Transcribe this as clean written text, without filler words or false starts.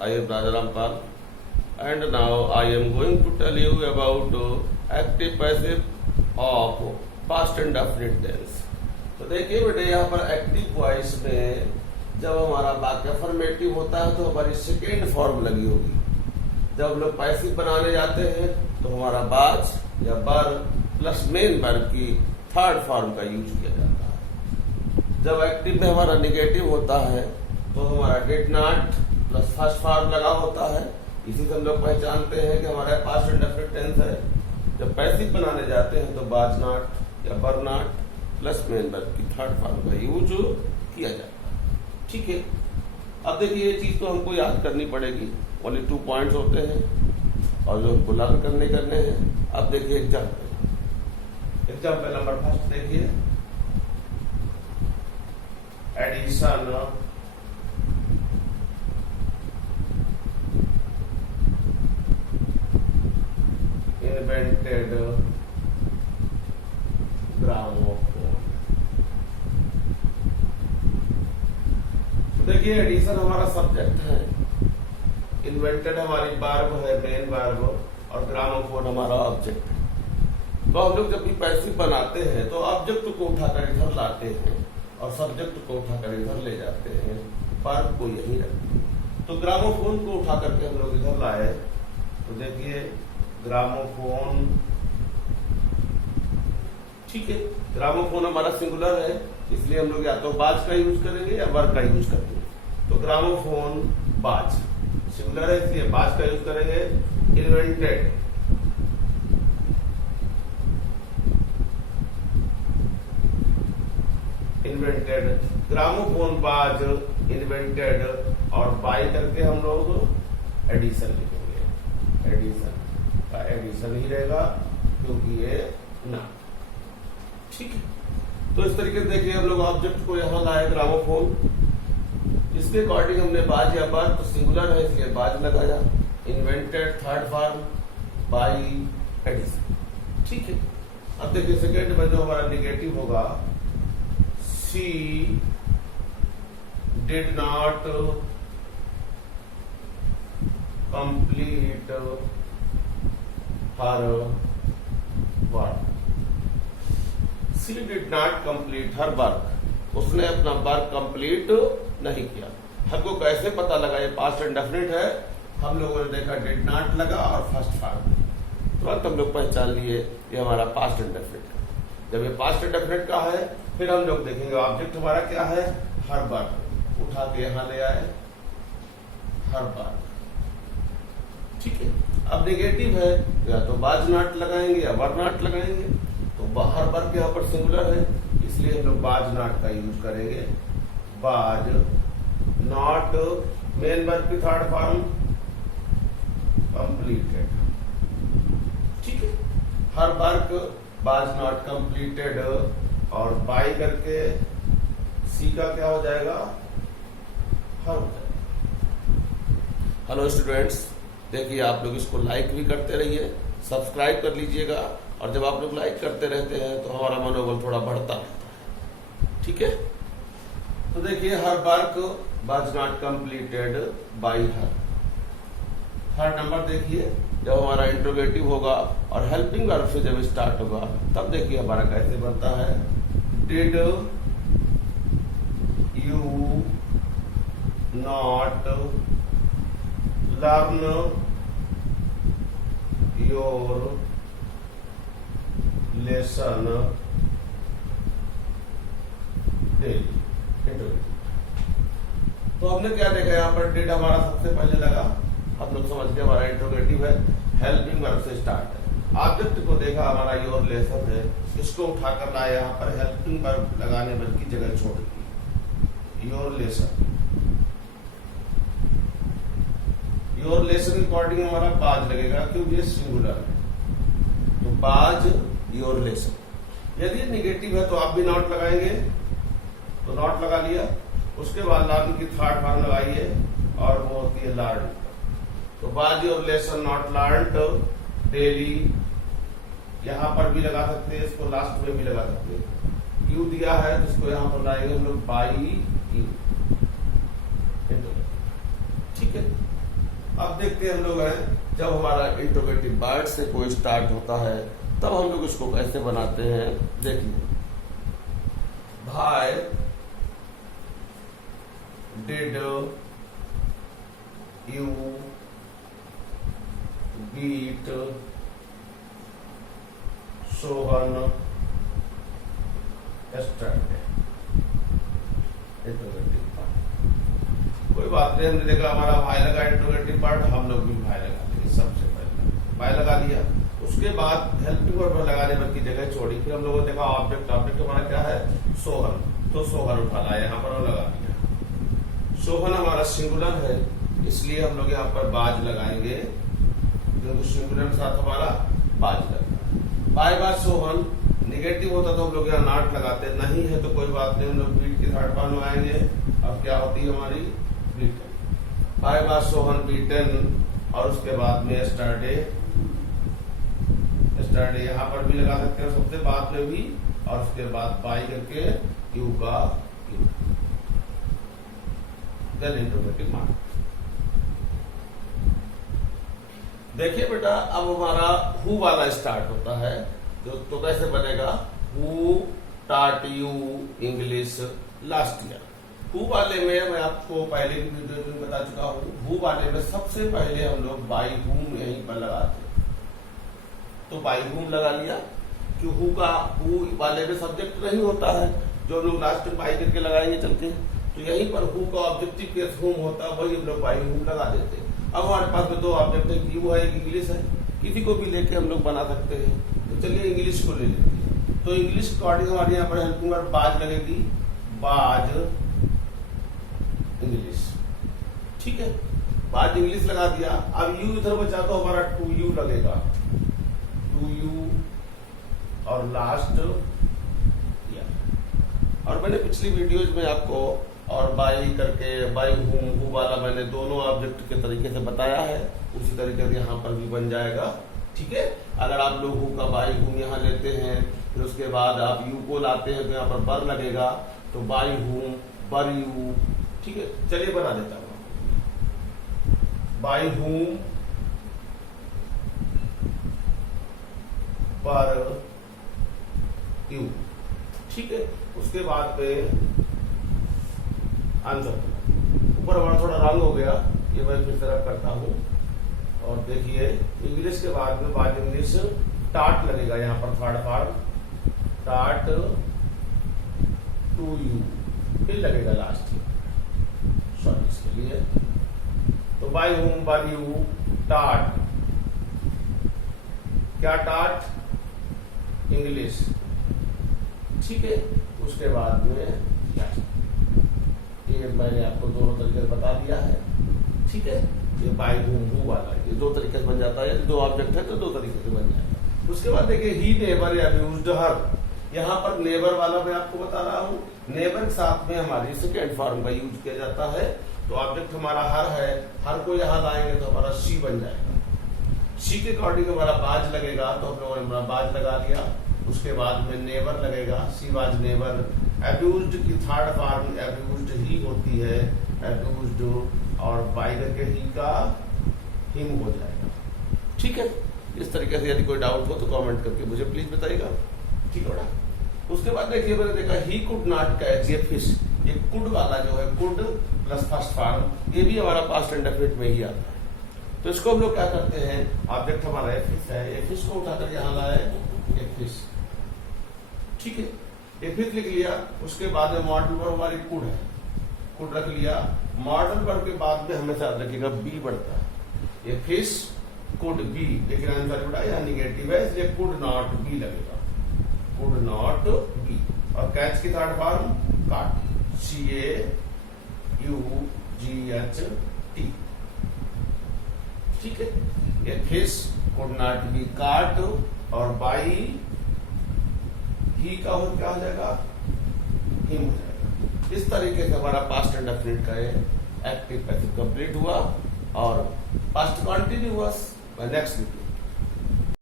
I am Raja Rampal, and now I am going to tell you about active passive of past and definite tense. तो देखिए बेटे, यहाँ पर active voice में जब हमारा वाक्य अफर्मेटिव होता है तो हमारी सेकेंड फॉर्म लगी होगी। जब हम लोग पैसिव बनाने जाते हैं तो हमारा बाज या बर प्लस मेन वर्ब की थर्ड फॉर्म का यूज किया जाता है। जब एक्टिव में हमारा निगेटिव होता है तो हमारा did not plus first form लगा होता है। इसी से हम लोग पहचानते हैं कि हमारा पास्ट एंड डेफिनिट टेंस है। जब पैसिव बनाने जाते हैं तो बाज नॉट या बर नॉट प्लस मेन वर्ब की थर्ड फॉर्म का यूज किया जाता है। ठीक है, अब देखिए ये चीज तो हमको याद करनी पड़ेगी। ओनली 2 पॉइंट्स होते हैं और जो हमको लागू करने हैं। अब देखिए एग्जाम्पल नंबर फर्स्ट देखिए, एडिशन इन्वेंटेड ग्रामोफोन। देखिए एडिशन हमारा सब्जेक्ट है, इन्वेंटेड हमारी वर्ब है, मेन वर्ब, और ग्रामोफोन हमारा ऑब्जेक्ट है। तो हम लोग जब भी पैसिव बनाते हैं तो ऑब्जेक्ट को उठाकर इधर लाते हैं और सब्जेक्ट को उठाकर इधर ले जाते हैं, वर्ब को यही रखते हैं। तो ग्रामोफोन को उठा करके हम लोग इधर लाए तो देखिए ग्रामोफोन। ठीक है, ग्रामोफोन हमारा सिंगुलर है, इसलिए हम लोग या तो बाज का यूज करेंगे या वर्ब का यूज करेंगे। तो ग्रामोफोन बाज सिंगुलर है, इसलिए बाज का यूज करेंगे। इन्वेंटेड ग्रामोफोन बाज इन्वेंटेड, और बाई करके हम लोग एडिशन लिखेंगे। एडिशन का एडिशन ही रहेगा क्योंकि ये ना। ठीक है, तो इस तरीके से देखिए हम लोग ऑब्जेक्ट को यहां लाए ग्रामोफोन। इसके अकॉर्डिंग हमने बाज या बार तो सिंगुलर है इसलिए बाज लगाया। Invented third form, by, addition. ठीक है, अब देखिए सेकेंड में जो हमारा निगेटिव होगा, she did not complete her work. She did not complete her work, उसने अपना वर्क कंप्लीट नहीं किया। हमको कैसे पता लगा ये पास्ट एंड डेफिनिट है? हम लोगों ने देखा डिड नॉट लगा और फर्स्ट फॉर्म, तुरंत हम लोग पहचान लिए ये हमारा पास्ट एंड डेफिनिट है। जब ये पास्ट एंड डेफिनिट का है फिर हम लोग देखेंगे ऑब्जेक्ट हमारा क्या है, हर वर्क। उठा के यहां ले आए, हर वर्क। ठीक है, अब नेगेटिव है तो या तो बाज नॉट लगाएंगे या वर नॉट लगाएंगे। तो हर वर्क यहाँ पर सिंगुलर है इसलिए हम लोग बाज नॉट का यूज करेंगे। बाज नॉट मेन वर्ब की थर्ड फॉर्म कंप्लीटेड। ठीक है, हर वर्क बाज नॉट कंप्लीटेड, और बाई करके सी का क्या हो जाएगा, हर हो जाएगा। हेलो स्टूडेंट्स, देखिए आप लोग इसको लाइक भी करते रहिए, सब्सक्राइब कर लीजिएगा, और जब आप लोग लाइक करते रहते हैं तो हमारा मनोबल थोड़ा बढ़ता रहता है। ठीक है, तो देखिए her work was not completed by her. Third number देखिए, जब हमारा इंट्रोगेटिव होगा और हेल्पिंग वर्ब से जब स्टार्ट होगा तब देखिए हमारा कैसे बनता है। Did you not learn your lesson daily. तो हमने क्या देखा, यहाँ पर डिड हमारा सबसे पहले लगा, हम लोग समझ गए हमारा इंट्रोगेटिव है, हेल्पिंग वर्ब से स्टार्ट है। ऑब्जेक्ट को देखा हमारा योर लेसन है, इसको उठाकर लाया, यहाँ पर हेल्पिंग वर्ब लगाने भर की जगह छोड़ दी। योर लेसन, योर लेसन के अकॉर्डिंग हमारा बाज लगेगा क्योंकि ये सिंगुलर है। तो बाज योर लेसन। यदि निगेटिव है तो आप भी नॉट लगाएंगे, तो नॉट लगा लिया। उसके बाद लर्न की थर्ड फॉर्म लगाइए और वो होती है लर्न। तो बाज your lesson not learn daily, यहां पर भी लगा सकते हैं, इसको लास्ट में भी लगा सकते हैं। यू दिया है तो इसको यहां पर लाएंगे हम लोग बाई यू। ठीक है, अब देखते हैं हम लोग हैं, जब हमारा इंट्रोगेटिव वर्ड से कोई स्टार्ट होता है तब हम लोग इसको कैसे बनाते हैं। देखिए, भाई did you beat Sohan yesterday? Interrogative part, कोई बात नहीं, हमने देखा हमारा भाई लगा इंट्रोगेटिव पार्ट, हम लोग भी भाई लगा देंगे। सबसे पहले भाई लगा लिया, उसके बाद हेल्पिंग वर्ब लगाने पर की जगह छोड़ी, फिर हम लोगों ने देखा ऑब्जेक्ट, ऑब्जेक्ट हमारा क्या है, सोहन, तो सोहन उठा लाया, यहाँ पर लगा दिया। सोहन हमारा सिंगुलर है, इसलिए हम लोग यहाँ पर बाज लगाएंगे, क्योंकि सिंगुलर के साथ हमारा बाज लगता है। बाय सोहन निगेटिव होता तो हम लोग यहाँ नॉट लगाते, नहीं है तो कोई बात नहीं, हम लोग बीट की थर्ड फॉर्म लगाएंगे। अब क्या होती है हमारी बीटन, बाय सोहन बीटन, और उसके बाद में स्टार्डे, स्टार्डे यहाँ पर भी लगा सकते हैं सबसे बाद में भी, और उसके बाद बाई करके यू का यू, देन इंट्रोगेटिव मार्क। देखिए बेटा, अब हमारा हु वाला स्टार्ट होता है, तो कैसे बनेगा, who taught you English last year. Who वाले में मैं आपको पहले की वीडियो में बता चुका हूँ, हु वाले में सबसे पहले हम लोग बाई हुम यहीं पर लगाते, तो बाई हुम लगा लिया, कि हु वाले में सब्जेक्ट नहीं होता है, जो हम लोग लास्ट में बाई करके लगाएंगे चल के, तो यहीं पर हु का ऑब्जेक्टिव केस हुम होता है, वही हम लोग बाई हुम लगा देते। अब हमारे पास में दो ऑब्जेक्ट है, यू है, एक इंग्लिश है, किसी को भी लेके हम लोग बना सकते हैं, तो चलिए इंग्लिश को ले लेते हैं। तो इंग्लिश अकॉर्डिंग हमारे यहाँ पर हेल्पिंग वर्ब बाज लगेगी, बाज इंग्लिश, ठीक है, बाज इंग्लिश लगा दिया। अब यू इधर बचा तो हमारा टू यू लगेगा, टू यू, और लास्ट या, और मैंने पिछली वीडियोज में आपको और बाई करके बाई हु वाला मैंने दोनों ऑब्जेक्ट के तरीके से बताया है, उसी तरीके से यहाँ पर भी बन जाएगा, ठीक है। अगर आप लोग हु का बाई हुम यहाँ लेते हैं, फिर उसके बाद आप यू को लाते हैं तो यहाँ पर बर लगेगा, तो बाई हुम बर यू, ठीक है। चलिए बना देता हूँ, बाई हुम बर यू, ठीक है। उसके बाद पे आंसर, ऊपर हमारा थोड़ा रंग हो गया, ये मैं फिर तरफ करता हूँ, और देखिए इंग्लिश के बाद में बाज इंग्लिश टाट लगेगा, यहाँ पर थर्ड फॉर्म टाट टू यू, फिर लगेगा लास्ट, सॉरी इसके लिए, तो बाय होम बाय यू टाट, क्या टाट इंग्लिश, ठीक है। उसके बाद में ये मैंने आपको दोनों तरीके से बता दिया है, ठीक है। ये बाय हु वाला ये दो तरीके से बन जाता है, दो ऑब्जेक्ट है तो दो तरीके से बन जाएगा। उसके बाद देखिए ही नेवर या यूज्ड हर, यहाँ पर नेवर वाला मैं आपको बता रहा हूँ, नेवर के साथ में हमारी सेकेंड फॉर्म का यूज किया जाता है, तो ऑब्जेक्ट हमारा हर है, हर को यहाँ लाएंगे तो हमारा सी बन जाएगा, सी के अकॉर्डिंग हमारा बाज लगेगा, तो हम लोगों ने हमारा बाज लगा लिया। उसके बाद में नेवर लगेगा, सी बाज नेवर। एब्यूज्ड की थर्ड फॉर्म एब्यूज्ड ही होती है, एब्यूज्ड, और बाई करके ही का हिम हो जाएगा, ठीक है। इस तरीके से यदि कोई डाउट हो तो कमेंट करके मुझे प्लीज बताइएगा, ठीक है। उसके बाद देखिए मैंने देखा he could not catch a fish, ये कुड वाला जो है, कुड प्लस फर्स्ट फॉर्म, ये भी हमारा पास्ट इंडेफिनिट में ही आता है। तो इसको हम लोग क्या करते हैं, ऑब्जेक्ट हमारा ए फिश है, ए फिश को उठाकर यहाँ लाए, ए फिश, ठीक है। ए फिश लिख लिया, उसके बाद में मॉडल वर्ब हमारी कुड है, कुड रख लिया। मॉडल वर्ब के बाद में हमेशा याद रखिएगा बी बढ़ता है, ए फिश कुड बी, लेकिन आंसर बड़ा या निगेटिव है, इसलिए कुड नॉट बी लगेगा, कुड नॉट बी। और कैच की थर्ड फॉर्म काट, CAUGHT, ठीक है। ये फिश कुड नॉट बी काट, और बाई ही का और क्या हो जाएगा, हिम हो जाएगा। इस तरीके से हमारा पास्ट इंडेफिनिट का एक्टिव पैसिव कंप्लीट हुआ, और पास्ट कॉन्टिन्यूअस नेक्स्ट वीडियो।